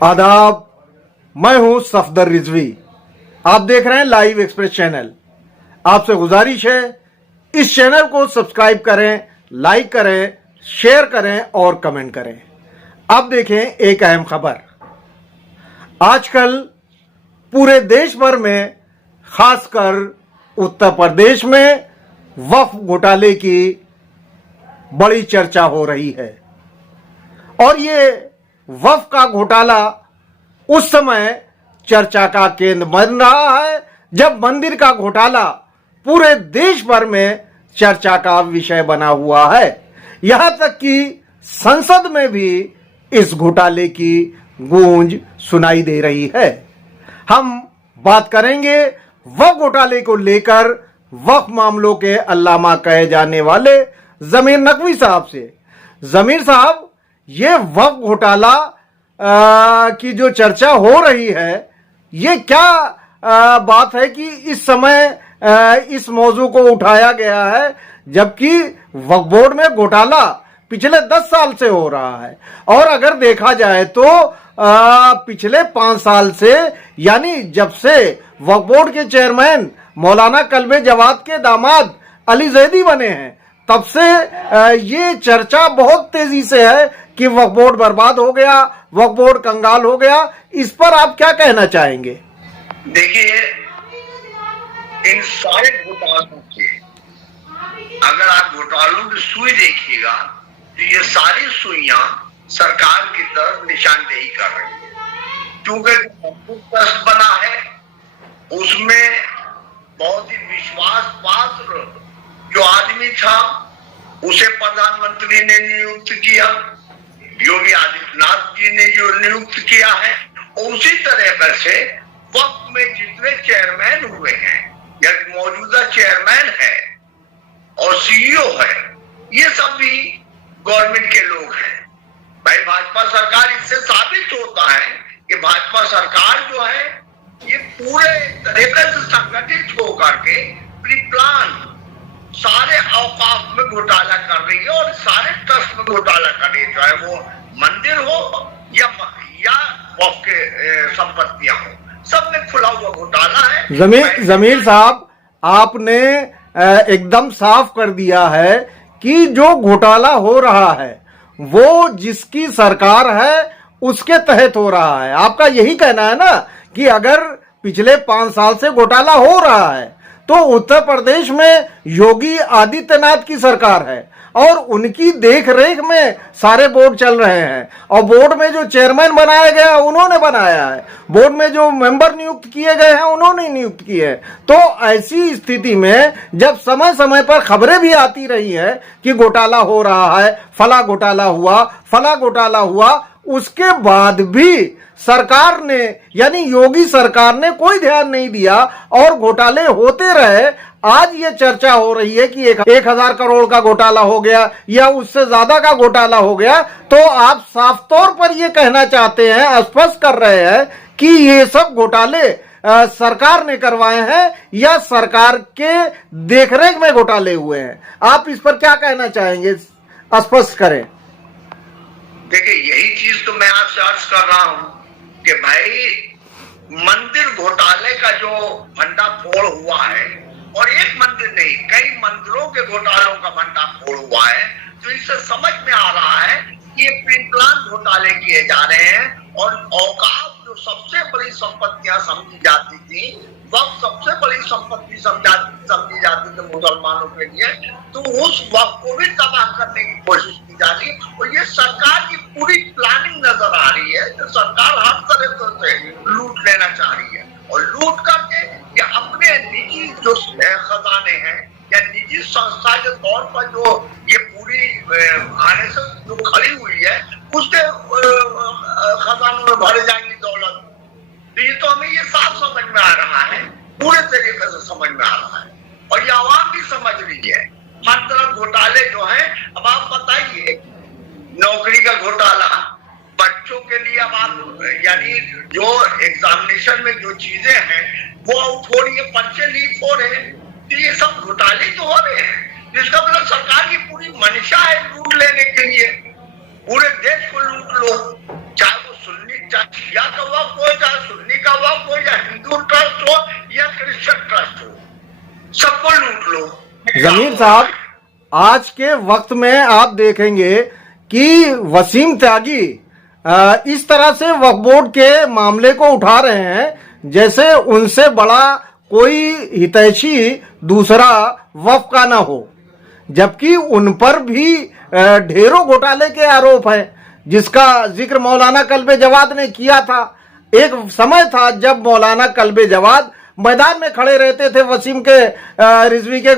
आदाब, मैं हूं सफदर रिजवी। आप देख रहे हैं लाइव एक्सप्रेस चैनल। आपसे गुजारिश है इस चैनल को सब्सक्राइब करें, लाइक करें, शेयर करें और कमेंट करें। अब देखें एक अहम खबर। आजकल पूरे देश भर में, खासकर उत्तर प्रदेश में वक्फ घोटाले की बड़ी चर्चा हो रही है। और ये वक्फ का घोटाला उस समय चर्चा का केंद्र बन रहा है जब मंदिर का घोटाला पूरे देश भर में चर्चा का विषय बना हुआ है। यहां तक कि संसद में भी इस घोटाले की गूंज सुनाई दे रही है। हम बात करेंगे वक्फ घोटाले को लेकर वक्फ मामलों के अल्लामा कहे जाने वाले जमीर नकवी साहब से। जमीर साहब, ये वक्फ घोटाला की जो चर्चा हो रही है, ये क्या बात है कि इस समय इस मौजू को उठाया गया है, जबकि वक्फ बोर्ड में घोटाला पिछले 10 साल से हो रहा है। और अगर देखा जाए तो पिछले 5 साल से, यानी जब से वक्फ बोर्ड के चेयरमैन मौलाना कल्बे जवाद के दामाद अली जैदी बने हैं, तब से ये चर्चा बहुत तेजी से है कि वक्फ बोर्ड बर्बाद हो गया, वक्फ बोर्ड कंगाल हो गया। इस पर आप क्या कहना चाहेंगे? देखिए, इन सारे घोटालों के, अगर आप घोटालों की सुई देखिएगा तो ये सारी सुइयां सरकार की तरफ निशानदेही कर रही है। क्योंकि ट्रस्ट बना है, उसमें बहुत ही विश्वास पात्र जो आदमी था उसे प्रधानमंत्री ने नियुक्त किया, योगी आदित्यनाथ जी ने जो नियुक्त किया है। उसी तरह से वक्फ में जितने चेयरमैन हुए हैं या मौजूदा चेयरमैन है और सीईओ है, ये सब भी गवर्नमेंट के लोग हैं। भाई, भाजपा सरकार, इससे साबित होता है कि भाजपा सरकार जो है ये पूरे तरीके से संगठित होकर के प्री प्लान सारे औकाफ में घोटाला कर रही है और सारे ट्रस्ट में घोटाला कर रही है, चाहे वो मंदिर हो या वक्फ के संपत्तियां हो, सब में खुला हुआ घोटाला है। जमीर साहब, आपने एकदम साफ कर दिया है कि जो घोटाला हो रहा है वो जिसकी सरकार है उसके तहत हो रहा है। आपका यही कहना है ना कि अगर पिछले 5 साल से घोटाला हो रहा है तो उत्तर प्रदेश में योगी आदित्यनाथ की सरकार है और उनकी देखरेख में सारे बोर्ड चल रहे हैं। और बोर्ड में जो चेयरमैन बनाया गया उन्होंने बनाया है, बोर्ड में जो मेंबर नियुक्त किए गए हैं उन्होंने नियुक्त किए हैं। तो ऐसी स्थिति में जब समय समय पर खबरें भी आती रही है कि घोटाला हो रहा है, फला घोटाला हुआ, फला घोटाला हुआ, उसके बाद भी सरकार ने, यानी योगी सरकार ने कोई ध्यान नहीं दिया और घोटाले होते रहे। आज ये चर्चा हो रही है कि 1000 करोड़ का घोटाला हो गया या उससे ज्यादा का घोटाला हो गया। तो आप साफ तौर पर ये कहना चाहते हैं, स्पष्ट कर रहे हैं कि ये सब घोटाले सरकार ने करवाए हैं या सरकार के देखरेख में घोटाले हुए हैं। आप इस पर क्या कहना चाहेंगे, स्पष्ट करें। देखिए, यही चीज तो मैं आपसे अर्ज कर रहा हूं कि भाई, मंदिर घोटाले का जो भंडाफोड़ हुआ है, और एक मंदिर नहीं, कई मंदिरों के घोटालों का भंडाफोड़ हुआ है, तो इससे समझ में आ रहा है कि ये प्री प्लान घोटाले किए जा रहे हैं। और औकाफ जो सबसे बड़ी संपत्तियां समझी जाती थी, वक्त सबसे बड़ी संपत्ति समझी जाती थी मुसलमानों के लिए, तो उस वक्त को भी तबाह करने की कोशिश की जा रही है। और ये सरकार की पूरी प्लानिंग नजर आ रही है। तो सरकार हर तरह से लूट लेना चाह रही है और लूट करके ये अपने निजी जो खजाने हैं या निजी संस्था के तौर पर जो ये पूरी आरएसएस जो खड़ी हुई है उसके खजानों में भरे जाएंगी दौलत। तो ये तो हमें ये साफ समझ में आ रहा है, पूरे तरीके से समझ में आ रहा है और ये आवाम भी समझ रही है। हर तरह घोटाले जो है, अब आप बताइए, नौकरी का घोटाला, बच्चों के लिए अब आप, यानी जो एग्जामिनेशन में जो चीजें हैं वो आउट हो रही है, पर्चे लीक हो रहे हैं, तो ये सब घोटाले तो हो रहे हैं। जिसका मतलब सरकार की पूरी मंशा है लूट लेने के लिए, पूरे देश को लूट लो, चाहे वो सुन्नी चाहे शिया का वक्फ हो, चाहे सुन्नी का वक्फ हो, या हिंदू ट्रस्ट हो या क्रिश्चियन ट्रस्ट हो, सबको लूट लो। जमीर साहब, आज के वक्त में आप देखेंगे कि वसीम त्यागी इस तरह से वक्फ बोर्ड के मामले को उठा रहे हैं जैसे उनसे बड़ा कोई हितैषी दूसरा वक्फ का ना हो, जबकि उन पर भी ढेरों घोटाले के आरोप हैं, जिसका जिक्र मौलाना कल्बे जवाद ने किया था। एक समय था जब मौलाना कल्बे जवाद मैदान में खड़े रहते थे वसीम के रिजवी के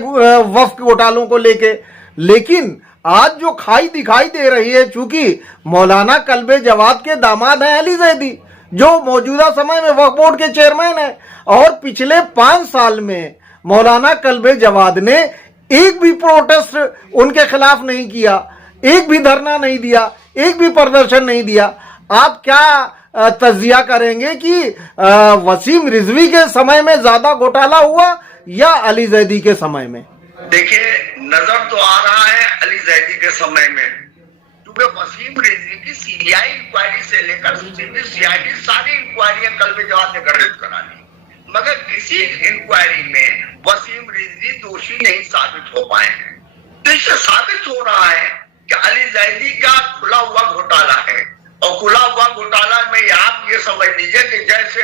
वक्फ घोटालों को लेके, लेकिन आज जो खाई दिखाई दे रही है, चूंकि मौलाना कल्बे जवाद के दामाद हैं अली जैदी, जो मौजूदा समय में वक्फ बोर्ड के चेयरमैन हैं, और पिछले 5 साल में मौलाना कल्बे जवाद ने एक भी प्रोटेस्ट उनके खिलाफ नहीं किया, एक भी धरना नहीं दिया, एक भी प्रदर्शन नहीं दिया। आप क्या तज्जिया करेंगे कि वसीम रिजवी के समय में ज्यादा घोटाला हुआ या अली जैदी के समय में? देखिए, नजर तो आ रहा है अली जैदी के समय में, क्योंकि वसीम रिजवी की सीबीआई इंक्वायरी से लेकर सीआईडी सारी इंक्वायरियां कल्बे जवाद ने गठित करा ली, मगर किसी इंक्वायरी में वसीम रिजवी दोषी नहीं साबित हो पाए हैं। तो इससे साबित हो रहा है कि अली जैदी का खुला हुआ घोटाला है, और खुला हुआ घोटाला में आप ये समझ लीजिए कि जैसे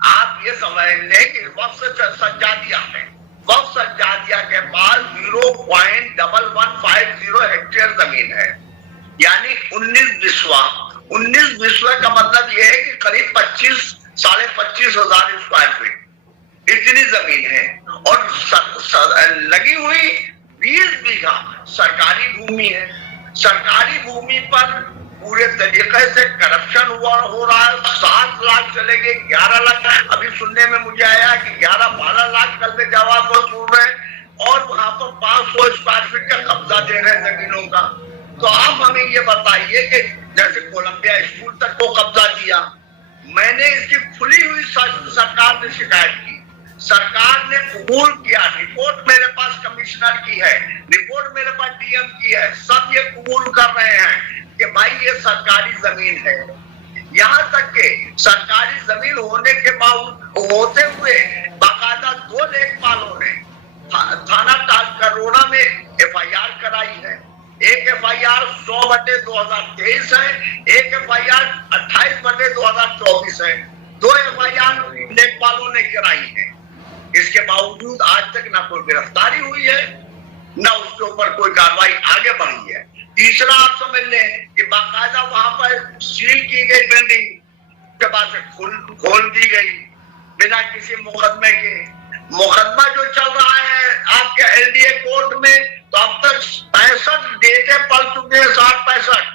आप ये समझ लें कि वक्फ सज्जादिया है, वक्फ सज्जादिया के पास 0.1150 हेक्टेयर जमीन है, यानी 19 बिस्वा का मतलब यह है कि करीब 25,000 स्क्वायर फीट इतनी जमीन है, और लगी हुई 20 बीघा सरकारी भूमि है। सरकारी भूमि पर पूरे तरीके से करप्शन हो रहा है। 7 लाख चले गए 11 लाख, अभी सुनने में मुझे आया कि 11-12 लाख कल्बे जवाब वसूल रहे हैं, और वहां पर 500 स्क्वायर फीट का कब्जा दे रहे हैं जमीनों का। तो आप हमें ये बताइए कि जैसे कोलंबिया स्कूल तक को कब्जा दिया, मैंने इसकी खुली हुई सरकार ने शिकायत की, सरकार ने कबूल किया, रिपोर्ट मेरे पास कमिश्नर की है, रिपोर्ट मेरे पास डीएम की है, सब ये कबूल कर रहे हैं कि भाई ये सरकारी जमीन है। यहाँ तक के सरकारी जमीन होने के बावजूद होते हुए बाकायदा 2 लेखपालों ने थाना करोड़ा में एफआईआर कराई है। एक एफआईआर 100/2023 है, एक एफआईआर 28/2024 है। 2 एफआईआर लेखपालों ने कराई है। इसके बावजूद आज तक ना कोई गिरफ्तारी हुई है, ना उसके ऊपर कोई कार्रवाई आगे बढ़ी है। तीसरा आप समझ लें कि बाकायदा वहां पर सील की गई बिल्डिंग के बाद से खोल दी गई बिना किसी मुकदमे के। मुकदमा जो चल रहा है आपके एलडीए कोर्ट में, तो अब तक 65 डेटे पड़ चुके हैं, 60-65,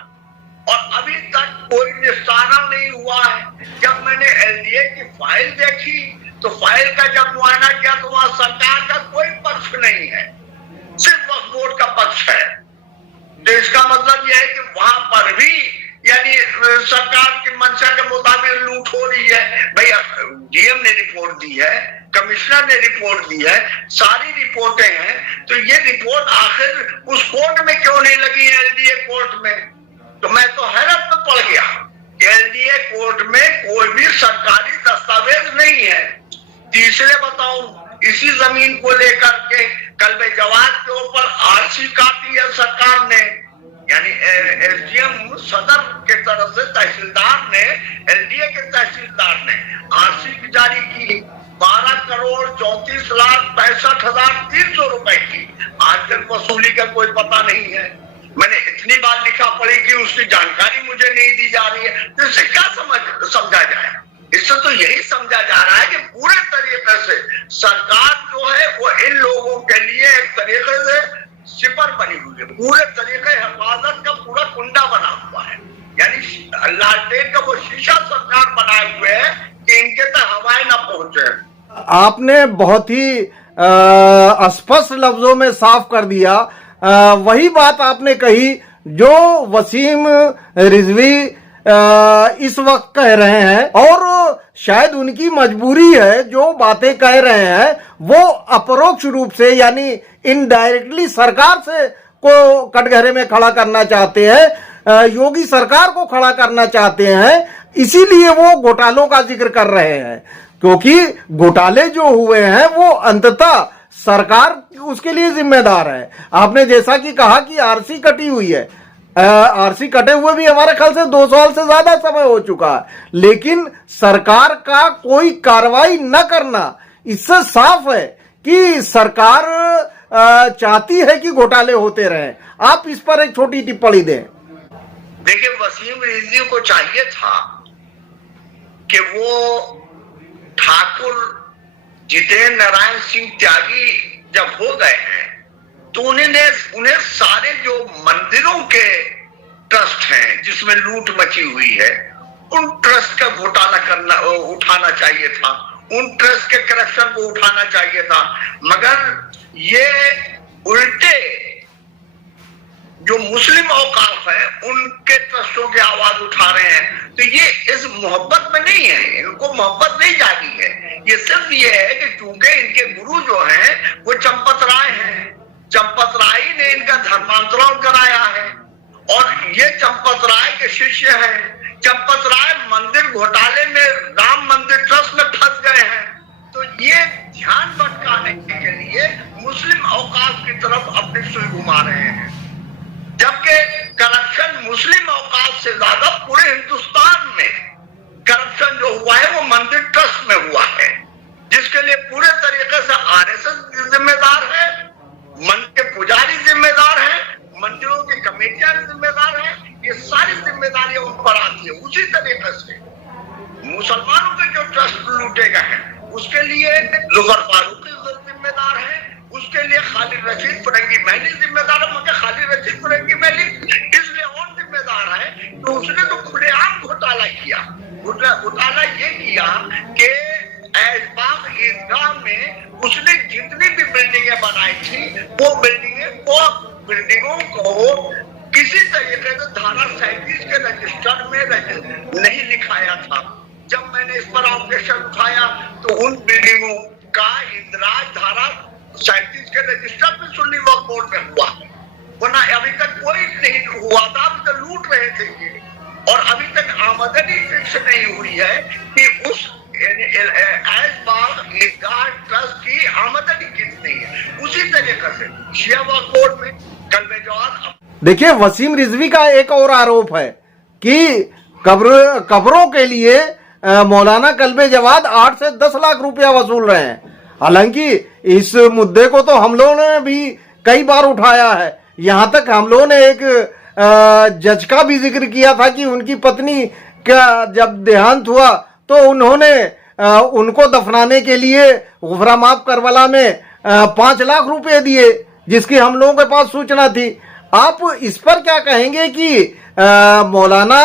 और अभी तक कोई निस्तारा नहीं हुआ है। जब मैंने एलडीए की फाइल देखी तो फाइल का जब मुआयना किया तो वहां सरकार का कोई पक्ष नहीं है, सिर्फ वक्फ बोर्ड का पक्ष है। तो इसका मतलब यह है कि वहां पर भी यानी सरकार की मंशा के मुताबिक लूट हो रही है। भाई डीएम ने रिपोर्ट दी है, कमिश्नर ने रिपोर्ट दी है, सारी रिपोर्टें हैं, तो ये रिपोर्ट आखिर उस कोर्ट में क्यों नहीं लगी है, एलडीए कोर्ट में? तो मैं तो हैरत में पड़ गया कि एलडीए कोर्ट में कोई भी सरकारी दस्तावेज नहीं है। तीसरे बताऊं, इसी जमीन को लेकर के कल्बे जवाद के ऊपर आरसी काटी है सरकार ने, यानी एसडीएम सदर के तरफ से तहसीलदार ने, एलडीए के तहसीलदार ने आरसी जारी की 12,34,65,300 रुपए की। आज तक वसूली का कोई पता नहीं है। मैंने इतनी बार लिखा पड़ी कि उसकी जानकारी मुझे नहीं दी जा रही है। तो इससे क्या समझा जाए? इससे तो यही समझा जा रहा है कि पूरे तरीके से सरकार जो है वो इन लोगों के लिए एक तरीके से सिपर बनी हुई है, पूरे तरीके हिफाजत का पूरा कुंडा बना हुआ है, यानी लालटेन का वो शीशा सरकार बनाए हुए है कि इनके तक हवाएं ना पहुंचे। आपने बहुत ही स्पष्ट लफ्जों में साफ कर दिया। वही बात आपने कही जो वसीम रिजवी इस वक्त कह रहे हैं, और शायद उनकी मजबूरी है। जो बातें कह रहे हैं वो अपरोक्ष रूप से यानी इनडायरेक्टली सरकार से को कटघरे में खड़ा करना चाहते हैं, योगी सरकार को खड़ा करना चाहते हैं। इसीलिए वो घोटालों का जिक्र कर रहे हैं, क्योंकि घोटाले जो हुए हैं वो अंततः सरकार उसके लिए जिम्मेदार है। आपने जैसा कि कहा कि आरसी कटी हुई है, आरसी कटे हुए भी हमारे ख्याल से 2 साल से ज्यादा समय हो चुका है, लेकिन सरकार का कोई कार्रवाई न करना, इससे साफ है कि सरकार चाहती है कि घोटाले होते रहें। आप इस पर एक छोटी टिप्पणी दें। देखिए, वसीम रिजवी को चाहिए था कि वो ठाकुर जितेंद्र नारायण सिंह त्यागी जब हो गए हैं तो उन्हें सारे जो मंदिरों के ट्रस्ट हैं जिसमें लूट मची हुई है, उन ट्रस्ट का घोटाला उठाना चाहिए था, उन ट्रस्ट के करप्शन को उठाना चाहिए था। मगर ये उल्टे जो मुस्लिम औकाफ है उनके ट्रस्टों की आवाज उठा रहे हैं। तो ये इस मोहब्बत में नहीं है, इनको मोहब्बत नहीं जागी है। ये सिर्फ ये है कि चूंकि इनके गुरु जो हैं वो चंपत राय हैं, चंपत राय ने इनका धर्मांतरण कराया है और ये चंपत राय के शिष्य हैं। चंपत राय मंदिर घोटाले में राम मंदिर ट्रस्ट में फंस गए हैं। तो ये ध्यान भटकाने के लिए मुस्लिम औकाफ की तरफ अपनी सुई घुमा रहे हैं, जबकि करप्शन मुस्लिम औकाफ से ज्यादा पूरे हिंदुस्तान में करप्शन जो हुआ है वो मंदिर ट्रस्ट में हुआ है, जिसके लिए पूरे तरीके से आरएसएस जिम्मेदार है, मंदिर के पुजारी जिम्मेदार है, मंदिरों की कमेटियां जिम्मेदार है। ये सारी जिम्मेदारियां उन पर आती है। उसी तरीके से मुसलमानों के जो ट्रस्ट लूटे गए हैं उसके लिए जुफर फारूकी जिम्मेदार है, उसके लिए खालिद रशीद फरंगी महली जिम्मेदार है। मगर खालिद रशीद फरंगी महली इसलिए और जिम्मेदार है तो उसने तो खुलेआम घोटाला किया। घोटाला ये किया कि ऐशबाग ईदगाह में उसने जितनी भी बिल्डिंगें बनाई थी वो बिल्डिंगों को किसी तरीके से धारा 37 के रजिस्टर में नहीं लिखाया था। जब मैंने इस पर ऑब्जेक्शन उठाया तो उन बिल्डिंगों का इंदराज धारा 37 के रजिस्टर पे सुन्नी वक्फ बोर्ड में हुआ, वरना अभी तक कोई नहीं हुआ था। अभी तक लूट रहे थे ये, और अभी तक आमदनी फिक्स नहीं हुई है कि उस ऐशबाग ईदगाह ट्रस्ट की आमदनी कितनी है। उसी तरीके से शिया वक्फ बोर्ड में कल्बे जवाद। देखिए, वसीम रिजवी का एक और आरोप है कि कब्रों के लिए मौलाना कल्बे जवाद 8 से 10 लाख रुपया वसूल रहे हैं। हालांकि इस मुद्दे को तो हम लोगों ने भी कई बार उठाया है। यहां तक हम लोगों ने एक जज का भी जिक्र किया था कि उनकी पत्नी का जब देहांत हुआ तो उन्होंने उनको दफनाने के लिए गुफरामाब करबला में 5 लाख रुपए दिए, जिसकी हम लोगों के पास सूचना थी। आप इस पर क्या कहेंगे कि मौलाना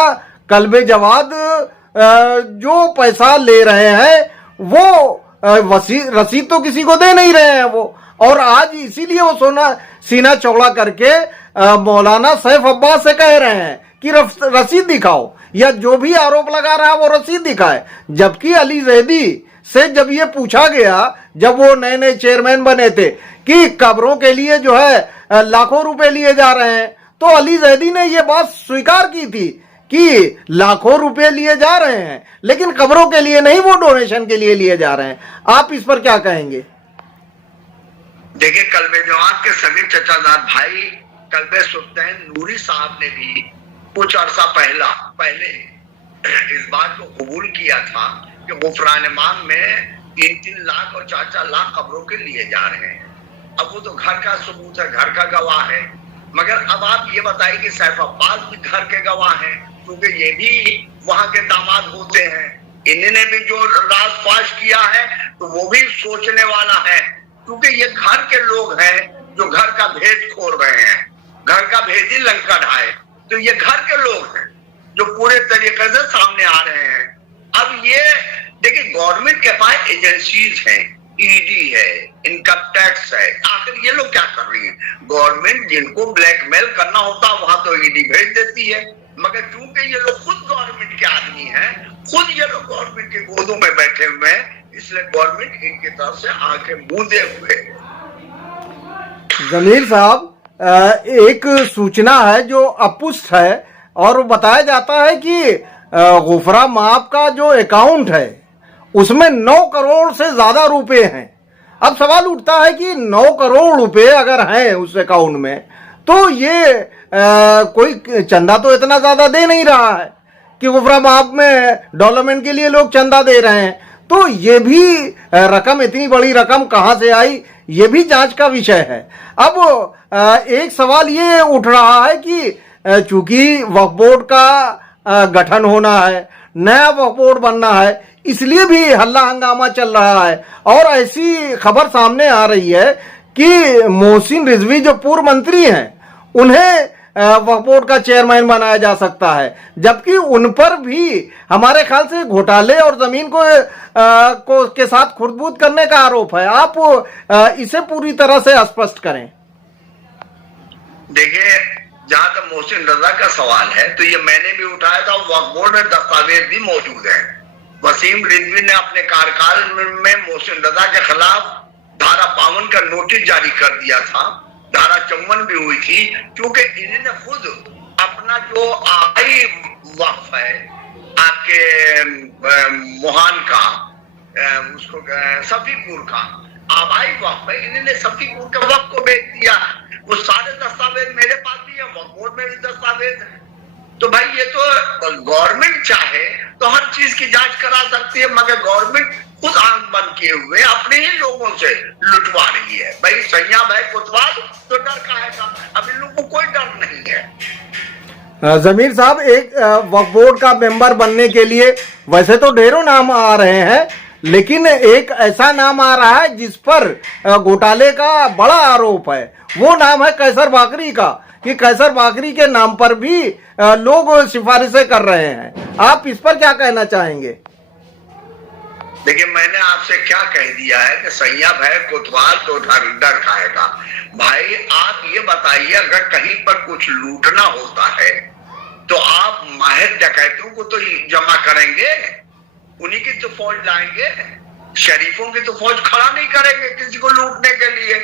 कल्बे जवाद जो पैसा ले रहे हैं वो रसीद तो किसी को दे नहीं रहे हैं वो, और आज इसीलिए वो सीना चौड़ा करके मौलाना सैफ अब्बास से कह रहे हैं कि रसीद दिखाओ, या जो भी आरोप लगा रहा है वो रसीद दिखाए। जबकि अली जैदी से जब ये पूछा गया, जब वो नए नए चेयरमैन बने थे, कि कब्रों के लिए जो है लाखों रुपए लिए जा रहे हैं, तो अली जैदी ने ये बात स्वीकार की थी कि लाखों रुपए लिए जा रहे हैं, लेकिन कब्रों के लिए नहीं, वो डोनेशन के लिए लिए जा रहे हैं। आप इस पर क्या कहेंगे? देखिए, कल्बे जवाद के सभी चचाजाद भाई कल्बे सुल्तान नूरी साहब ने भी कुछ अरसा पहले इस बात को कबूल किया था कि गुफरान माम में 3-3 लाख और 4-4 लाख कब्रों के लिए जा रहे हैं। अब वो तो घर का सबूत है, घर का गवाह है। मगर अब आप ये बताइए कि सैफ अब्बास भी घर के गवाह हैं, क्योंकि ये भी वहां के दामाद होते हैं। इन्होंने भी जो राज फाश किया है तो वो भी सोचने वाला है, क्योंकि ये घर के लोग हैं जो घर का भेद खोल रहे हैं। घर का भेद ही लंका ढाए, तो ये घर के लोग हैं जो पूरे तरीके से सामने आ रहे हैं। अब ये देखिए, गवर्नमेंट के पास एजेंसीज हैं, ईडी है, इनकम टैक्स है। आखिर ये लोग क्या कर रही है? गवर्नमेंट जिनको ब्लैकमेल करना होता है वहां तो ईडी भेज देती है, मगर चूंकि ये लोग खुद गवर्नमेंट के आदमी हैं, खुद ये लोग गवर्नमेंट के गोदों में बैठे हुए हैं, इसलिए गवर्नमेंट इनकी तरफ से आंखें मूंदे हुए। जमीर साहब, एक सूचना है जो अपुष्ट है, और बताया जाता है कि गुफरा माप का जो अकाउंट है उसमें 9 करोड़ से ज्यादा रुपए हैं। अब सवाल उठता है कि 9 करोड़ रुपए अगर हैं उस अकाउंट में तो ये कोई चंदा तो इतना ज्यादा दे नहीं रहा है कि गुफरा माप में डेवलपमेंट के लिए लोग चंदा दे रहे हैं। तो ये भी रकम, इतनी बड़ी रकम कहां से आई, ये भी जांच का विषय है। अब एक सवाल ये उठ रहा है कि चूंकि वक्फ बोर्ड का गठन होना है, नया वक्फ बोर्ड बनना है, इसलिए भी हल्ला हंगामा चल रहा है। और ऐसी खबर सामने आ रही है कि मोहसिन रिजवी जो पूर्व मंत्री हैं उन्हें वक्फ बोर्ड का चेयरमैन बनाया जा सकता है, जबकि उन पर भी हमारे ख्याल से घोटाले और जमीन को के साथ खुर्दबुद करने का आरोप है। आप इसे पूरी तरह से स्पष्ट करें। देखिए, जहां तक मोहसिन रजा का सवाल है तो ये मैंने भी उठाया था, वक्फ बोर्ड में दस्तावेज भी मौजूद है। वसीम रिजवी ने अपने कार्यकाल में मोहसिन रजा के खिलाफ धारा 52 का नोटिस जारी कर दिया था। धारा 54 भी हुई थी, क्योंकि इन्होंने खुद अपना जो आबाई वक्फ है आपके मोहान का, उसको सफीपुर का आबाई वक्फ है, इन्होंने सफीपुर के वक्फ को बेच दिया। वो सारे दस्तावेज मेरे पास भी है, वक्फ बोर्ड में भी दस्तावेज है। तो भाई ये तो गवर्नमेंट चाहे तो हर चीज की जांच करा सकती है, मगर गवर्नमेंट खुद आंख बंद किए हुए अपने ही लोगों से लुटवा रही है। भाई संयाम है कोतवाल तो डर काहेगा, अब इन लोगों को कोई डर नहीं है। जमीर साहब, एक वक्फ बोर्ड का मेंबर बनने के लिए वैसे तो ढेरों नाम आ रहे हैं, लेकिन एक ऐसा नाम आ रहा है जिस पर घोटाले का बड़ा आरोप है। वो नाम है कैसर बाकरी का, कि कैसर बाकरी के नाम पर भी लोग सिफारिशें कर रहे हैं। आप इस पर क्या कहना चाहेंगे? देखिए, मैंने आपसे क्या कह दिया है कि सैयद है कोतवाल तो डर खाएगा। भाई आप ये बताइए, अगर कहीं पर कुछ लूटना होता है तो आप माहिर डकैतों को तो जमा करेंगे, उन्हीं की तो फौज लाएंगे, शरीफों की तो फौज खड़ा नहीं करेंगे किसी को लूटने के लिए।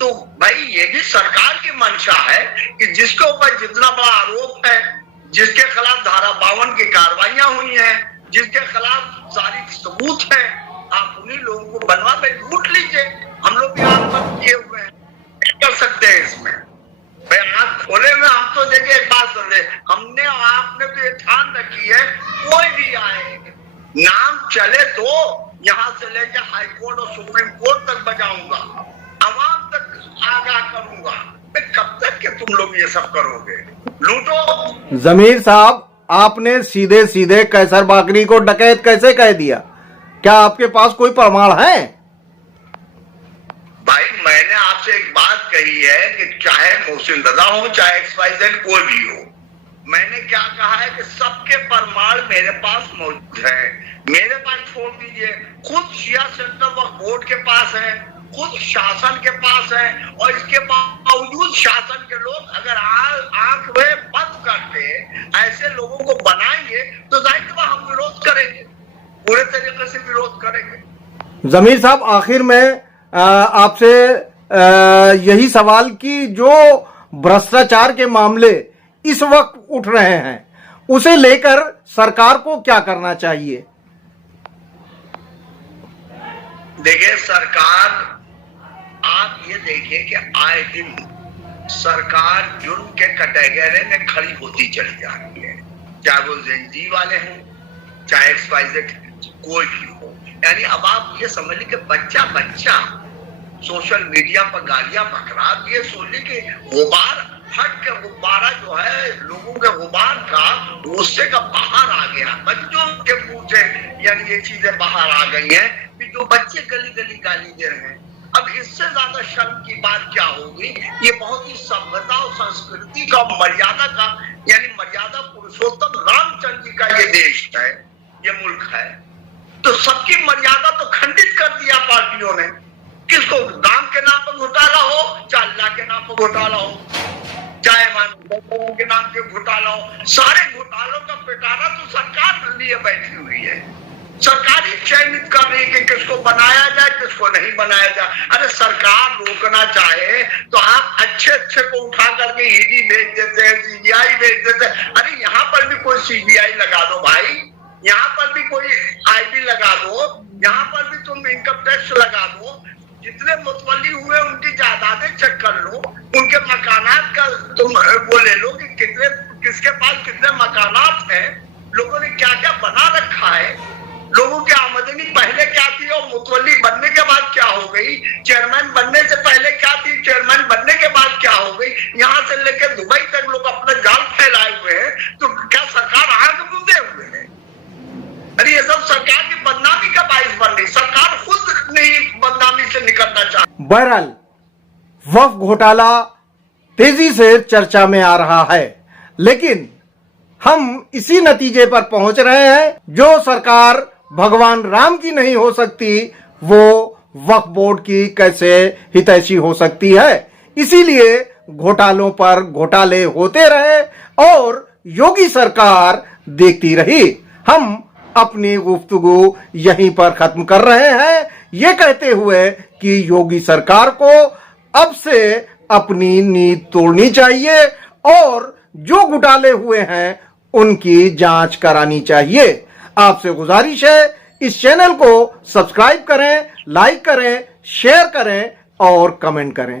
तो भाई ये भी सरकार की मंशा है कि जिसके ऊपर जितना बड़ा आरोप है, जिसके खिलाफ धारा 52 की कार्रवाइयां हुई हैं, जिसके खिलाफ सारी सबूत है, आप उन्हीं लोगों को बनवा पे लूट लीजिए। हम लोग भी आंख बंद किए हुए हैं, कर सकते हैं इसमें। भाई आंख खोले में हम तो देखिए, एक बात सुन ले, हमने आपने तो ये ठान रखी है, कोई भी आए नाम चले तो यहां से लेकर हाई कोर्ट और सुप्रीम कोर्ट तक बजाऊंगा, अवाम तक आगाह करूंगा। कब तक के तुम लोग ये सब करोगे, लूटो। जमीर साहब, आपने सीधे सीधे कैसर बाकरी को डकैत कैसे कह दिया? क्या आपके पास कोई प्रमाण है? भाई मैंने आपसे एक बात कही है कि चाहे मोहसिन रजा हो, चाहे XYZ कोई भी हो, मैंने क्या कहा है कि सबके प्रमाण मेरे पास मौजूद है। मेरे पास छोड़ दीजिए, खुद शिया सेंटर वक्फ बोर्ड के पास है, खुद शासन के पास है, और इसके बावजूद शासन के लोग अगर आंख में बंद करके ऐसे लोगों को बनाएंगे तो जाहिर है हम विरोध करेंगे, पूरे तरीके से विरोध करेंगे। जमीर साहब, आखिर में आपसे यही सवाल कि जो भ्रष्टाचार के मामले इस वक्त उठ रहे हैं उसे लेकर सरकार को क्या करना चाहिए? देखिए, सरकार, आप ये देखिए कि आए दिन सरकार जुर्म के कैटेगरी में खड़ी होती चली जा रही है, चाहे वो जेनजी वाले हों, चाहे XYZ कोई भी हो। यानी अब आप ये समझ लीजिए कि बच्चा बच्चा सोशल मीडिया पर गालियां बक रहा, ये सोच ली कि गुबार फट के गुब्बारा जो है लोगों के गुबार का गुस्से का बाहर आ गया, बच्चों के मुंह से यानी ये चीजें बाहर आ गई हैं कि जो बच्चे गली गली गाली दे रहे हैं। अब इससे ज्यादा शर्म की बात क्या होगी? ये बहुत ही सभ्यता और संस्कृति का, मर्यादा का, यानी मर्यादा पुरुषोत्तम रामचंद्र जी का ये देश है, ये मुल्क है, तो सबकी मर्यादा तो खंडित कर दिया पार्टियों ने। किसको दाम के नाम पर घोटाला हो, चाहे अल्लाह के नाम पर घोटाला हो, चाहे लोगों के नाम पे घोटाला हो, सारे घोटालों का पिटारा तो सरकार लिए बैठी हुई है। सरकारी चयनित कर रही है कि किसको बनाया जाए किसको नहीं बनाया जाए। अरे सरकार रोकना चाहे तो आप अच्छे अच्छे को उठा करके ईडी भेज देते हैं, सीबीआई भेज देते हैं। अरे यहाँ पर भी कोई सीबीआई लगा दो भाई, यहाँ पर भी कोई आईडी लगा दो, यहाँ पर भी तुम इनकम टैक्स लगा दो। जितने मुतवल्ली हुए उनकी जायदादें चेक कर लो, उनके मकानात का तुम वो ले लो कि कितने किसके पास कितने मकानात हैं, लोगों ने क्या क्या बना रखा है, लोगों की आमदनी पहले क्या थी और मुतवल्ली बनने के बाद क्या हो गई, चेयरमैन बनने से पहले क्या थी, चेयरमैन बनने के बाद क्या हो गई। यहाँ से लेकर दुबई तक लोग अपने जाल फैलाए हुए हैं, तो क्या सरकार आंख मूंदे हुए है? अरे ये सब सरकार की बदनामी का बाइस बन रही, सरकार खुद नहीं बदनामी से निकलना चाहती। बहरहाल वक्फ घोटाला तेजी से चर्चा में आ रहा है, लेकिन हम इसी नतीजे पर पहुंच रहे हैं, जो सरकार भगवान राम की नहीं हो सकती वो वक्फ बोर्ड की कैसे हितैषी हो सकती है। इसीलिए घोटालों पर घोटाले होते रहे और योगी सरकार देखती रही। हम अपनी गुफ्तगू यहीं पर खत्म कर रहे हैं, ये कहते हुए कि योगी सरकार को अब से अपनी नींद तोड़नी चाहिए और जो घोटाले हुए हैं उनकी जांच करानी चाहिए। आपसे गुजारिश है इस चैनल को सब्सक्राइब करें, लाइक करें, शेयर करें और कमेंट करें।